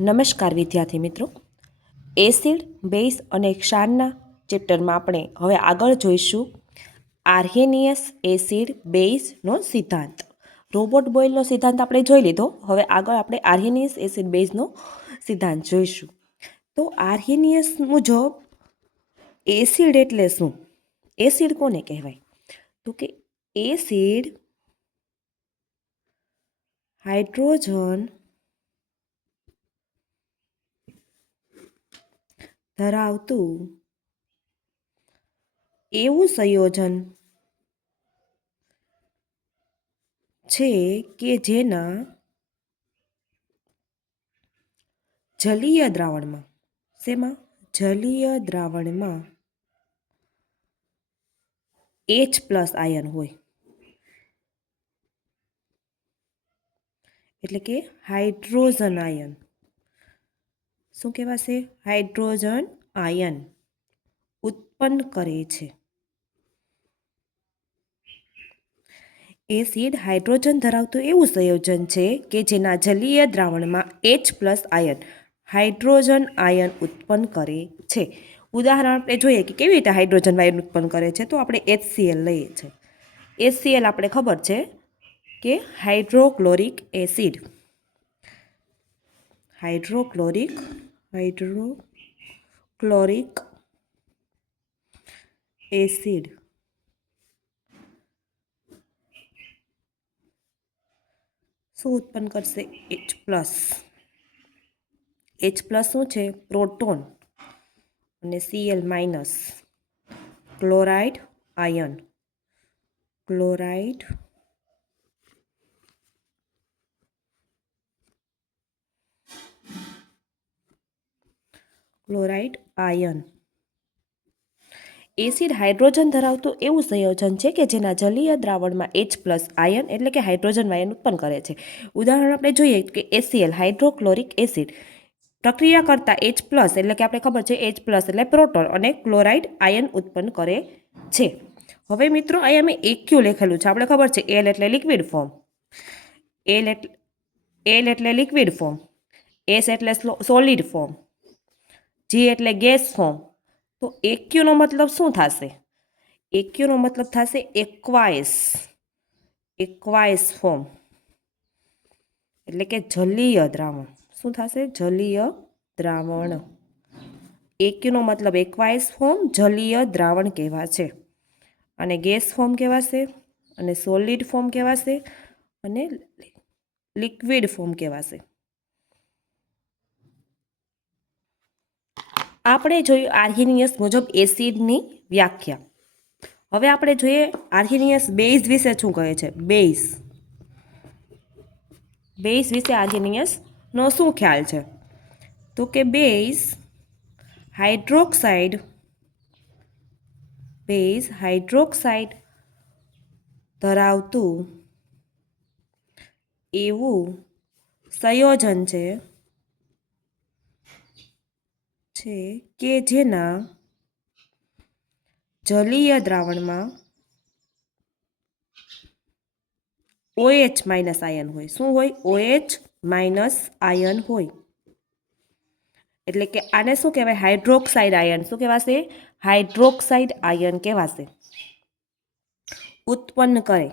નમસ્કાર વિદ્યાર્થી મિત્રો, એસિડ બેઝ અને ક્ષારના ચેપ્ટરમાં આપણે હવે આગળ જોઈશું આર્હેનિયસ એસિડ બેઝનો સિદ્ધાંત. રોબોટ બોયલનો સિદ્ધાંત આપણે જોઈ લીધો. હવે આગળ આપણે આર્હેનિયસ એસિડ બેઝનો સિદ્ધાંત જોઈશું. તો આર્હેનિયસ મુજબ એસિડ એટલે શું? એસિડ કોને કહેવાય? તો કે એસિડ હાઇડ્રોજન ધરાવતું એવું સંયોજન છે કે જેના જલીય દ્રાવણમાં, શેમાં? જલીય દ્રાવણમાં H+ આયન હોય, એટલે કે હાઇડ્રોજન આયન. શું કહેવાશે? હાઇડ્રોજન આયન ઉત્પન્ન કરે છે. એસિડ હાઇડ્રોજન ધરાવતું એવું સંયોજન છે કે જેના જલીય દ્રાવણમાં H+ આયન હાઇડ્રોજન આયન ઉત્પન્ન કરે છે. ઉદાહરણ આપણે જોઈએ કે કેવી રીતે હાઇડ્રોજન આયન ઉત્પન્ન કરે છે. તો આપણે HCl લઈએ છીએ. HCl આપણે ખબર છે કે હાઇડ્રોક્લોરિક એસિડ. હાઇડ્રોક્લોરિક એસિડ શું ઉત્પન્ન કરશે? H+. શું છે? પ્રોટોન અને Cl-, chloride ion. Chloride ion. Acid hydrogen ધરાવતું એવું સંયોજન છે કે જેના જલીય દ્રાવણમાં H+ આયન એટલે કે હાઇડ્રોજન આયન ઉત્પન્ન કરે છે. ઉદાહરણ આપણે જોઈએ કે HCl હાઇડ્રોક્લોરિક એસિડ પ્રક્રિયા કરતા H+ એટલે કે આપણે ખબર છે H+ એટલે પ્રોટોન અને ક્લોરાઇડ આયન ઉત્પન્ન કરે છે. હવે મિત્રો અહીંયા મેં એક્યુ લખેલું છે. આપણે ખબર છે L એટલે લિક્વિડ ફોર્મ, L એટલે લિક્વિડ ફોર્મ, S એટલે સોલિડ ફોર્મ, G એટલે ગેસ ફોર્મ. તો એક્યુનો મતલબ શું થશે? એક્યુનો મતલબ થશે એક્વાયસ ફોર્મ, એટલે કે જલીય દ્રાવણ. શું થશે? જલીય દ્રાવણ. એક્યુનો મતલબ એક્વાયસ ફોર્મ, જલીય દ્રાવણ કહેવાશે. અને ગેસ ફોર્મ કહેવાશે, અને સોલિડ ફોર્મ કહેવાશે, અને લિક્વિડ ફોર્મ કહેવાશે. આપણે જોયું આર્હેનિયસ મુજબ એસિડની વ્યાખ્યા. હવે આપણે જોઈએ આર્હેનિયસ બેઝ વિશે શું કહે છે. બેઝ વિશે આર્હેનિયસનો શું ખ્યાલ છે? તો કે બેઝ હાઇડ્રોક્સાઇડ ધરાવતું એવું સંયોજન છે કે જેના જલીય દ્રાવણમાં OH- આયન હોય. શું હોય? OH- આયન હોય. એટલે કે આને શું કહેવાય? Hydroxide ion. શું કહેવાશે? હાઇડ્રોક્સાઇડ આયન કહેવાશે. ઉત્પન્ન કરે.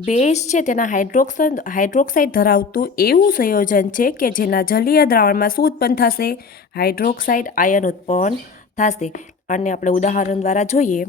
બેઝ છે તેના હાઇડ્રોક્સાઇડ ધરાવતું એવું સંયોજન છે કે જેના જલીય દ્રાવણમાં શું ઉત્પન્ન થશે? હાઇડ્રોક્સાઇડ આયન ઉત્પન્ન થશે. અને આપણે ઉદાહરણ દ્વારા જોઈએ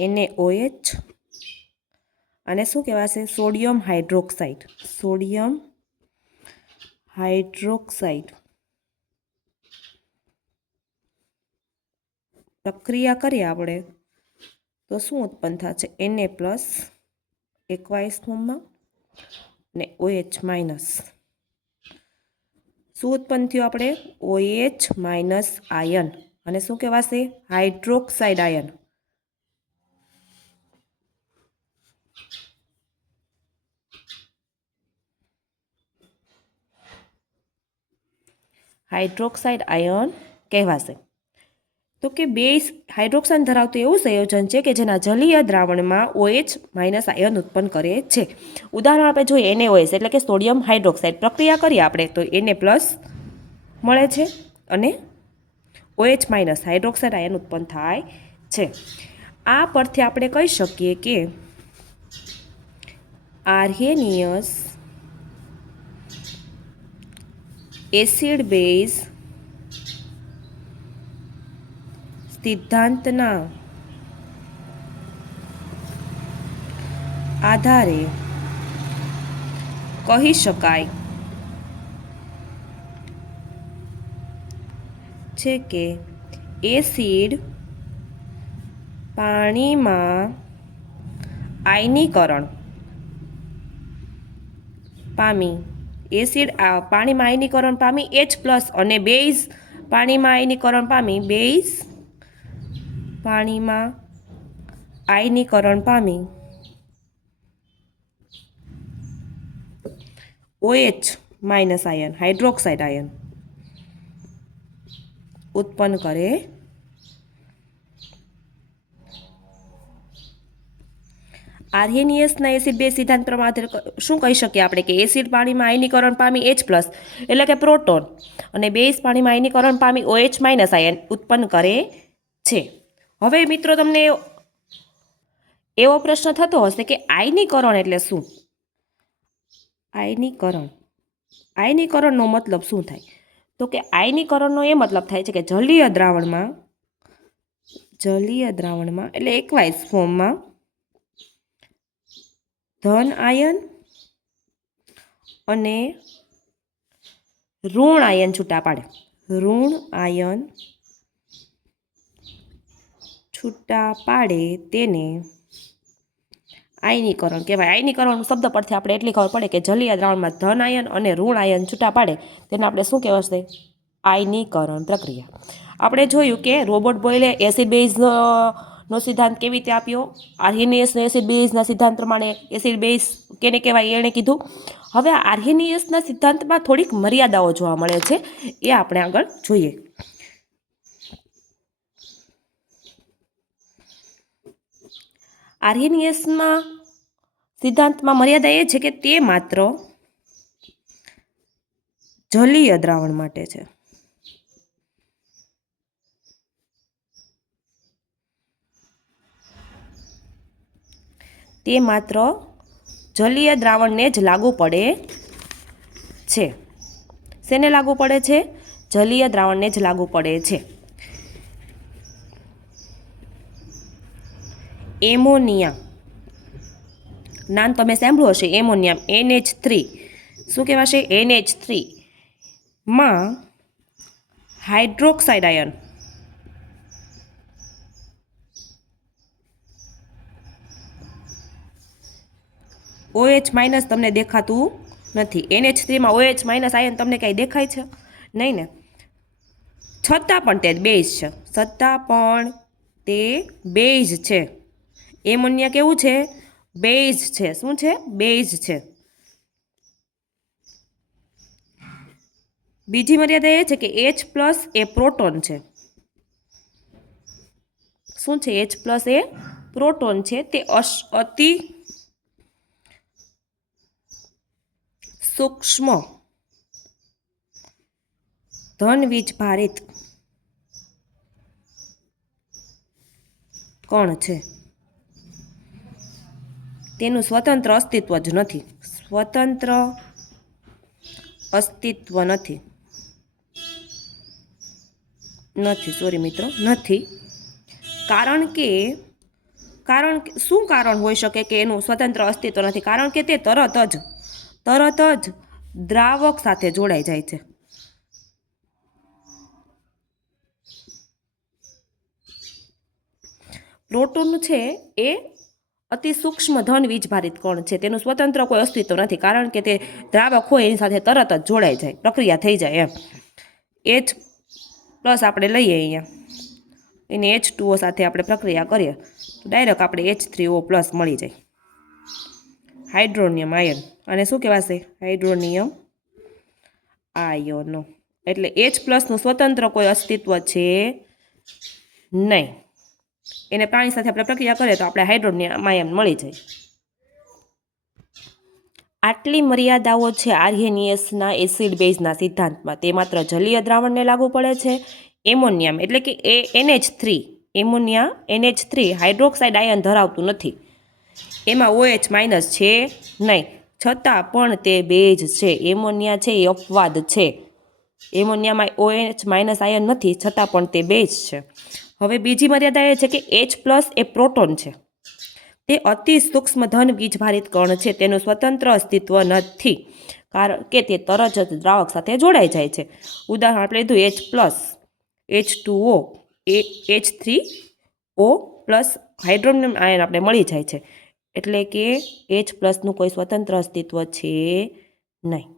NaOH અને શું કહેવાશે? સોડિયમ હાઇડ્રોક્સાઇડ પ્રક્રિયા કરીએ આપણે તો શું ઉત્પન્ન થશે? Na+ એક્વાયસ ફોર્મમાં અને OH-. શું ઉત્પન્ન થયું? આપણે OH- આયન. અને શું કહેવાશે? Hydroxide ion. હાઇડ્રોક્સાઇડ આયન કહેવાશે. તો કે બેઝ હાઇડ્રોક્સાઇડ ધરાવતું એવું સંયોજન છે કે જેના જલીય દ્રાવણમાં OH માઇનસ આયન ઉત્પન્ન કરે છે. ઉદાહરણ આપણે જોઈએ NaOH એટલે કે સોડિયમ હાઇડ્રોક્સાઇડ. પ્રક્રિયા કરીએ આપણે તો Na+ મળે છે અને OH માઇનસ હાઇડ્રોક્સાઇડ આયન ઉત્પન્ન થાય છે. આ પરથી આપણે કહી શકીએ કે આર્હેનિયસ એસિડ બેઝ સિદ્ધાંતના આધારે કહી શકાય છે કે એસિડ પાણીમાં આયનીકરણ પામી H+ અને બેઝ પાણીમાં આયનીકરણ પામી OH minus ion hydroxide ion ઉત્પન્ન કરે. આર્હેનિયસના એસિડ બેઝ સિદ્ધાંત પ્રમાણે શું કહી શકીએ આપણે કે એસિડ પાણીમાં આયનીકરણ પામી H+ એટલે કે પ્રોટોન અને બેઝ પાણીમાં આયનીકરણ પામી OH માઇનસ આયન ઉત્પન્ન કરે છે. હવે મિત્રો તમને એવો પ્રશ્ન થતો હશે કે આયનીકરણ એટલે શું? આયનીકરણનો મતલબ શું થાય? તો કે આયનીકરણનો એ મતલબ થાય છે કે જલીય દ્રાવણમાં એટલે એકવાઇઝ ફોર્મમાં ધન આયન અને ઋણ આયન છૂટા પાડે તેને આયનીકરણ કહેવાય. આયનીકરણ શબ્દ પરથી આપણે એટલી ખબર પડે કે જલીય દ્રાવણમાં ધન આયન અને ઋણ આયન છૂટા પાડે તેને આપણે શું કહેવાશે? આયનીકરણ પ્રક્રિયા. આપણે જોયું કે રોબર્ટ બોયલે એસિડ બેઝ નો સિદ્ધાંત કેવી રીતે આપ્યો. આર્હેનિયસના એસિડ બેઝના સિદ્ધાંત પ્રમાણે એસિડ બેઝ કેને કહેવાય એણે કીધું. હવે આર્હેનિયસના સિદ્ધાંતમાં થોડીક મર્યાદાઓ જોવા મળે છે, એ આપણે આગળ જોઈએ. આર્હેનિયસના સિદ્ધાંતમાં મર્યાદા એ છે કે તે માત્ર જલીય દ્રાવણ માટે છે. તે માત્ર જલીય દ્રાવણને જ લાગુ પડે છે. શેને લાગુ પડે છે? જલીય દ્રાવણને જ લાગુ પડે છે. એમોનિયા નામ તમે સાંભળ્યું હશે, એમોનિયા NH3 શું કહેવાશે? NH3 માં હાઇડ્રોક્સાઇડ આયન OH માઇનસ તમને દેખાતું નથી. NH3 માં OH માઇનસ આયન તમને કાંઈ દેખાય છે? નહીં ને. છતાં પણ તે બેઝ છે. એમોનિયા કેવું છે? બેઝ છે. શું છે? બેઝ છે. બીજી મર્યાદા એ છે કે H+ એ પ્રોટોન છે. શું છે? H+ એ પ્રોટોન છે. તે અતિ સૂક્ષ્મ ધન વીજભારિત કણ છે. તેનું સ્વતંત્ર અસ્તિત્વ જ નથી. નથી. કારણ કે શું કારણ હોઈ શકે કે એનું સ્વતંત્ર અસ્તિત્વ નથી? કારણ કે તે તરત જ દ્રાવક સાથે જોડાઈ જાય છે. પ્રોટોન છે એ અતિ સૂક્ષ્મ ધન વીજભારિત કણ છે. તેનું સ્વતંત્ર કોઈ અસ્તિત્વ નથી, કારણ કે તે દ્રાવક હોય એની સાથે તરત જ જોડાઈ જાય, પ્રક્રિયા થઈ જાય એમ. H+ આપણે લઈએ અહીંયા, એને H2O સાથે આપણે પ્રક્રિયા કરીએ તો ડાયરેક્ટ આપણે H3O+ મળી જાય. હાઇડ્રોનિયમ આયન, અને શું કહેવાશે? હાઇડ્રોનિયમ આયનો. એટલે H+ નું સ્વતંત્ર કોઈ અસ્તિત્વ છે નહીં. એને પાણી સાથે આપણે પ્રક્રિયા કરીએ તો આપણે હાઇડ્રોનિયમ આયન મળી જાય. આટલી મર્યાદાઓ છે આર્હેનિયસના એસિડ બેઝના સિદ્ધાંતમાં. તે માત્ર જલીય દ્રાવણને લાગુ પડે છે. એમોનિયમ એટલે કે NH3 ammonia NH3 hydroxide ion ધરાવતું નથી. એમાં OH માઇનસ છે નહીં, છતાં પણ તે બેઝ છે. એમોનિયા છે એ અપવાદ છે. એમોનિયામાં OH માઇનસ આયન નથી, છતાં પણ તે બેઝ છે. હવે બીજી મર્યાદા એ છે કે H+ એ પ્રોટોન છે. તે અતિ સૂક્ષ્મ ધન વીજભારિત કણ છે. તેનું સ્વતંત્ર અસ્તિત્વ નથી, કારણ કે તે તરત જ દ્રાવક સાથે જોડાઈ જાય છે. ઉદાહરણ આપણે લીધું H+, H2O, H3O+ hydronium ion આપણે મળી જાય છે. એટલે કે H+ નું કોઈ સ્વતંત્ર અસ્તિત્વ છે નહીં.